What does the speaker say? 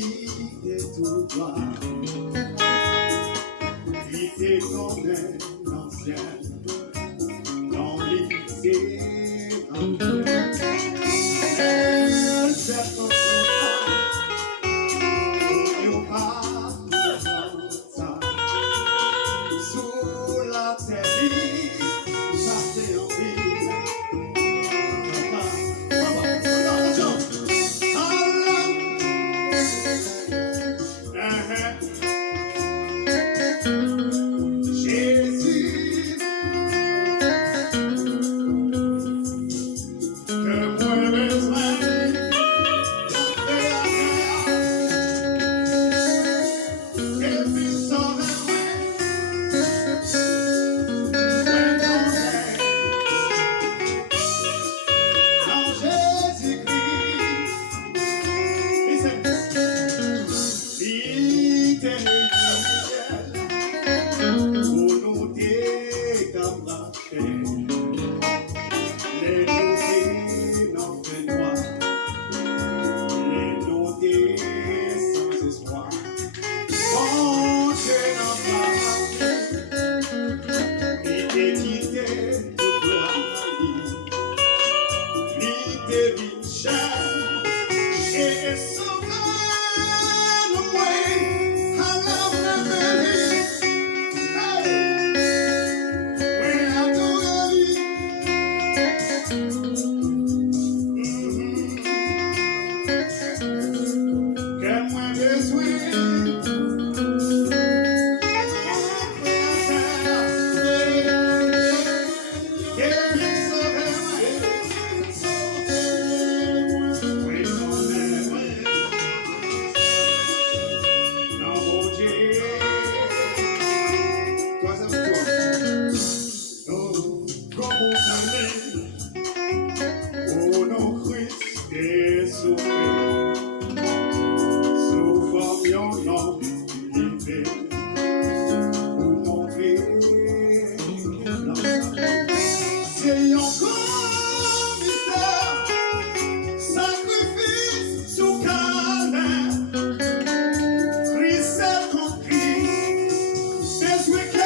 quitté tout droit. Il était comme un ancien dans l'lycée. Elle fait comme ça, sous la terre, passé en ville. Jésus, que moi besoin de la terre, et puis sauver en Jésus-Christ. L'éternel pour nous décambracher, les noter dans le noir, les noter sans espoir. Bon Dieu dans ma vie, il t'est quitté de gloire, il t'est vite cher et sauvé le moins à la vie. Oh non, Christ est sauvé, sous forme yon nom livré, pour montrer dans sa c'est yon commissaire, sacrifice sous calvaire, Christ est compris, c'est ce que